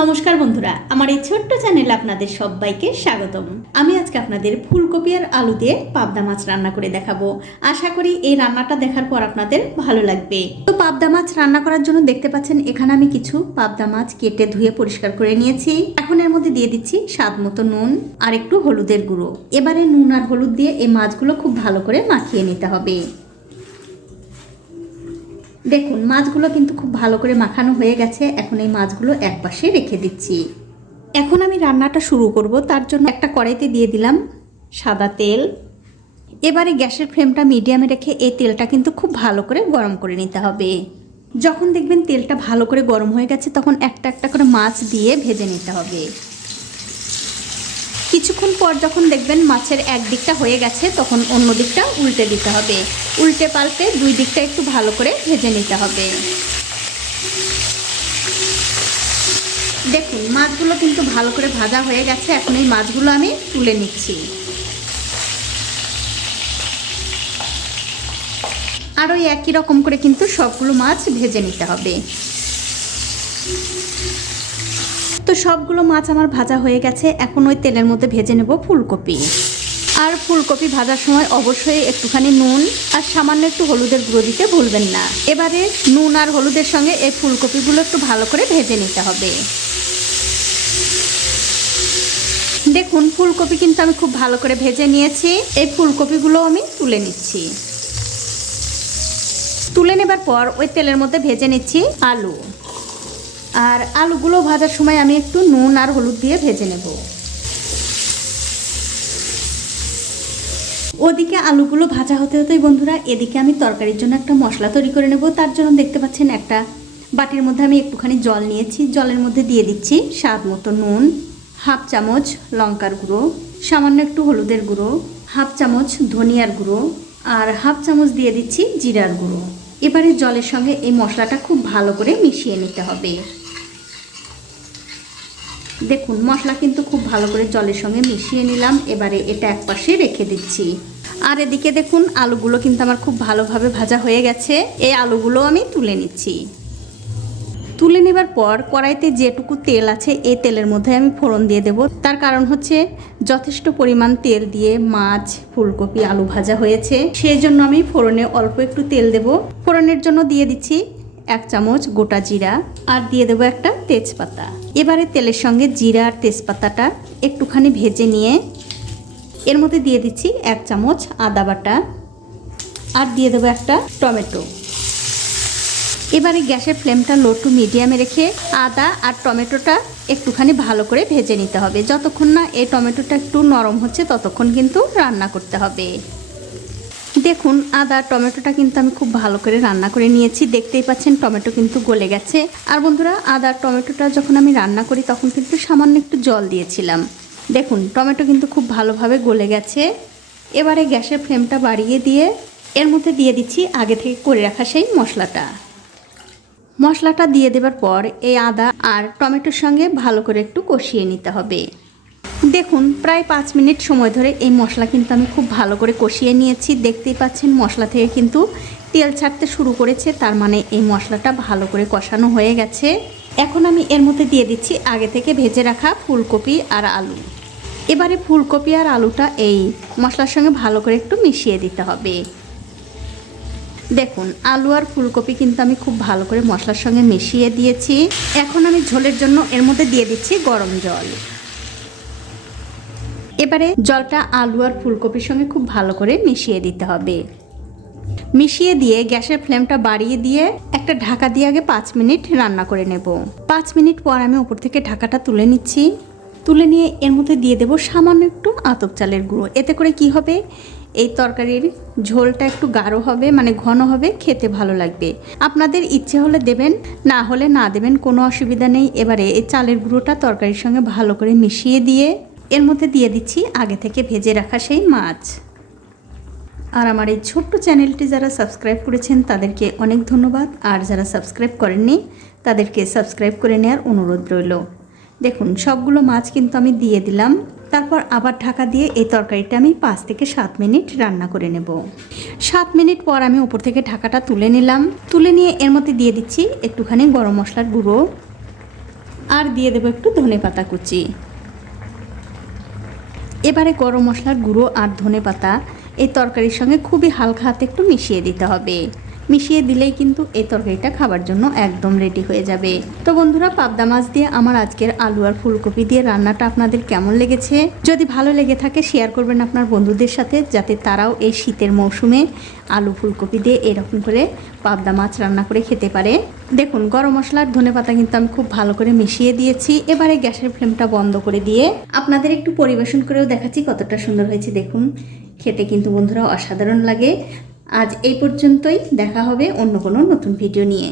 নমস্কার বন্ধুরা, আমার এই ছোট্ট চ্যানেলে আপনাদের সবাইকে স্বাগতম। আমি আজকে আপনাদের ফুলকপি আর আলু দিয়ে পাবদা মাছ রান্না করে দেখাবো। আশা করি এই রান্নাটা দেখার পর আপনাদের ভালো লাগবে। তো পাবদা মাছ রান্না করার জন্য দেখতে পাচ্ছেন, এখানে আমি কিছু পাবদা মাছ কেটে ধুয়ে পরিষ্কার করে নিয়েছি। এখন এর মধ্যে দিয়ে দিচ্ছি স্বাদ মতো নুন আর একটু হলুদের গুঁড়ো। এবারে নুন আর হলুদ দিয়ে এই মাছগুলো খুব ভালো করে মাখিয়ে নিতে হবে। দেখুন, মাছগুলো কিন্তু খুব ভালো করে মাখানো হয়ে গেছে। এখন এই মাছগুলো একপাশে রেখে দিচ্ছি। এখন আমি রান্নাটা শুরু করব। তার জন্য একটা কড়াইতে দিয়ে দিলাম সাদা তেল। এবারে গ্যাসের ফ্লেমটা মিডিয়ামে রেখে এই তেলটা কিন্তু খুব ভালো করে গরম করে নিতে হবে। যখন দেখবেন তেলটা ভালো করে গরম হয়ে গেছে, তখন একটা একটা করে মাছ দিয়ে ভেজে নিতে হবে। কিছুক্ষণ পর যখন দেখবেন মাছের এক দিকটা হয়ে গেছে, তখন অন্য দিকটা উল্টে দিতে হবে। উল্টে পাল্টে দুই দিকটা একটু ভালো করে ভেজে নিতে হবে। দেখুন, মাছগুলো কিন্তু ভালো করে ভাজা হয়ে গেছে। এখন এই মাছগুলো আমি তুলে নিচ্ছি। আরও একই রকম করে কিন্তু সবগুলো মাছ ভেজে নিতে হবে। তো সবগুলো মাছ আমার ভাজা হয়ে গেছে। এখন ওই তেলের মধ্যে ভেজে নেব ফুলকপি। আর ফুলকপি ভাজার সময় অবশ্যই একটুখানি নুন আর সামান্য একটু হলুদের গুঁড়ো দিতে ভুলবেন না। এবারে নুন আর হলুদের সঙ্গে এই ফুলকপিগুলো একটু ভালো করে ভেজে নিতে হবে। দেখুন, ফুলকপি কিন্তু আমি খুব ভালো করে ভেজে নিয়েছি। এই ফুলকপিগুলো আমি তুলে নিচ্ছি। তুলে নেবার পর ওই তেলের মধ্যে ভেজে নিচ্ছি আলু। আর আলুগুলো ভাজার সময় আমি একটু নুন আর হলুদ দিয়ে ভেজে নেব। ওদিকে আলুগুলো ভাজা হতে হতেই বন্ধুরা, এদিকে আমি তরকারির জন্য একটা মশলা তৈরি করে নেব। তার জন্য দেখতে পাচ্ছেন একটা বাটির মধ্যে আমি একটুখানি জল নিয়েছি। জলের মধ্যে দিয়ে দিচ্ছি স্বাদ মতো নুন, হাফ চামচ লঙ্কার গুঁড়ো, সামান্য একটু হলুদের গুঁড়ো, হাফ চামচ ধনিয়ার গুঁড়ো আর হাফ চামচ দিয়ে দিচ্ছি জিরার গুঁড়ো। এবারে জলের সঙ্গে এই মশলাটা খুব ভালো করে মিশিয়ে নিতে হবে। দেখুন, মশলা কিন্তু খুব ভালো করে জলের সঙ্গে মিশিয়ে নিলাম, এবারে এটা একপাশে রেখে দিচ্ছি। আর এদিকে দেখুন, আলুগুলো কিন্তু আমার খুব ভালোভাবে ভাজা হয়ে গেছে। এই আলুগুলো আমি তুলে নিচ্ছি। তুলে নেবার পর কড়াইতে যেটুকু তেল আছে, এই তেলের মধ্যে আমি ফোড়ন দিয়ে দেব। তার কারণ হচ্ছে যথেষ্ট পরিমাণ তেল দিয়ে মাছ, ফুলকপি, আলু ভাজা হয়েছে। সেই জন্য আমি ফোড়নে অল্প একটু তেল দেব। ফোড়নের জন্য দিয়ে দিচ্ছি এক চামচ গোটা জিরা আর দিয়ে দেবো একটা তেজপাতা। এবারে তেলের সঙ্গে জিরা আর তেজপাতাটা একটুখানি ভেজে নিয়ে এর মধ্যে দিয়ে দিচ্ছি এক চামচ আদা বাটা আর দিয়ে দেবো একটা টমেটো। এবারে গ্যাসের ফ্লেমটা লো টু মিডিয়ামে রেখে আদা আর টমেটোটা একটুখানি ভালো করে ভেজে নিতে হবে। যতক্ষণ না এই টমেটোটা একটু নরম হচ্ছে, ততক্ষণ কিন্তু রান্না করতে হবে। দেখুন, আদা, টমেটোটা কিন্তু আমি খুব ভালো করে রান্না করে নিয়েছি। দেখতেই পাচ্ছেন, টমেটো কিন্তু গলে গেছে। আর বন্ধুরা, আদা, টমেটোটা যখন আমি রান্না করি, তখন কিন্তু সামান্য একটু জল দিয়েছিলাম। দেখুন, টমেটো কিন্তু খুব ভালোভাবে গলে গেছে। এবারে গ্যাসের ফ্লেমটা বাড়িয়ে দিয়ে এর মধ্যে দিয়ে দিচ্ছি আগে থেকে করে রাখা সেই মশলাটা। মশলাটা দিয়ে দেবার পর এই আদা আর টমেটোর সঙ্গে ভালো করে একটু কষিয়ে নিতে হবে। দেখুন, প্রায় পাঁচ মিনিট সময় ধরে এই মশলা কিন্তু আমি খুব ভালো করে কষিয়ে নিয়েছি। দেখতেই পাচ্ছেন, মশলা থেকে কিন্তু তেল ছাড়তে শুরু করেছে, তার মানে এই মশলাটা ভালো করে কষানো হয়ে গেছে। এখন আমি এর মধ্যে দিয়ে দিচ্ছি আগে থেকে ভেজে রাখা ফুলকপি আর আলু। এবারে ফুলকপি আর আলুটা এই মশলার সঙ্গে ভালো করে একটু মিশিয়ে দিতে হবে। দেখুন, আলু আর ফুলকপি কিন্তু আমি খুব ভালো করে মশলার সঙ্গে মিশিয়ে দিয়েছি। এখন আমি ঝোলের জন্য এর মধ্যে দিয়ে দিচ্ছি গরম জল। এবারে জলটা আলু আর ফুলকপির সঙ্গে খুব ভালো করে মিশিয়ে দিতে হবে। মিশিয়ে দিয়ে গ্যাসের ফ্লেমটা বাড়িয়ে দিয়ে একটা ঢাকা দিয়ে আগে পাঁচ মিনিট রান্না করে নেব। পাঁচ মিনিট পর আমি উপর থেকে ঢাকাটা তুলে নিচ্ছি। তুলে নিয়ে এর মধ্যে দিয়ে দেবো সামান্য একটু আতপ চালের গুঁড়ো। এতে করে কি হবে? এই তরকারির ঝোলটা একটু গাঢ় হবে মানে ঘন হবে, খেতে ভালো লাগবে। আপনাদের ইচ্ছে হলে দেবেন, না হলে না দেবেন কোনো অসুবিধা নেই। এবারে এই চালের গুঁড়োটা তরকারির সঙ্গে ভালো করে মিশিয়ে দিয়ে এর মধ্যে দিয়ে দিচ্ছি আগে থেকে ভেজে রাখা সেই মাছ। আর আমার এই ছোট্ট চ্যানেলটি যারা সাবস্ক্রাইব করেছেন, তাদেরকে অনেক ধন্যবাদ। আর যারা সাবস্ক্রাইব করেননি, তাদেরকে সাবস্ক্রাইব করে নেওয়ার অনুরোধ রইল। দেখুন, সবগুলো মাছ কিন্তু আমি দিয়ে দিলাম। তারপর আবার ঢাকা দিয়ে এই তরকারিটা আমি পাঁচ থেকে সাত মিনিট রান্না করে নেব। সাত মিনিট পর আমি উপর থেকে ঢাকাটা তুলে নিলাম। তুলে নিয়ে এর মধ্যে দিয়ে দিচ্ছি একটুখানি গরম মশলার গুঁড়ো। আর দিয়ে দেবো একটু ধনে পাতা কুচি। এবারে গরম মশলার গুঁড়ো আর ধনে পাতা এই তরকারির সঙ্গে খুবই হালকা হাতে একটু মিশিয়ে দিতে হবে। মিশিয়ে দিলেই কিন্তু এই তরকারিটা খাবার জন্য একদম রেডি হয়ে যাবে। তো বন্ধুরা, পাবদা মাছ দিয়ে আমার আজকের আলু আর ফুলকপি দিয়ে রান্নাটা আপনাদের কেমন লেগেছে? যদি ভালো লেগে থাকে শেয়ার করবেন আপনার বন্ধুদের সাথে, যাতে তারাও এই শীতের মৌসুমে আলু ফুলকপি দিয়ে এরকম করে পাবদা মাছ রান্না করে খেতে পারে। দেখুন, গরম মশলার ধনে পাতা কিন্তু আমি খুব ভালো করে মিশিয়ে দিয়েছি। এবারে গ্যাসের ফ্লেমটা বন্ধ করে দিয়ে আপনাদের একটু পরিবেশন করেও দেখাচ্ছি কতটা সুন্দর হয়েছে। দেখুন, খেতে কিন্তু বন্ধুরা অসাধারণ লাগে। আজ এই পর্যন্তই দেখা হবে অন্য কোনো নতুন ভিডিও নিয়ে।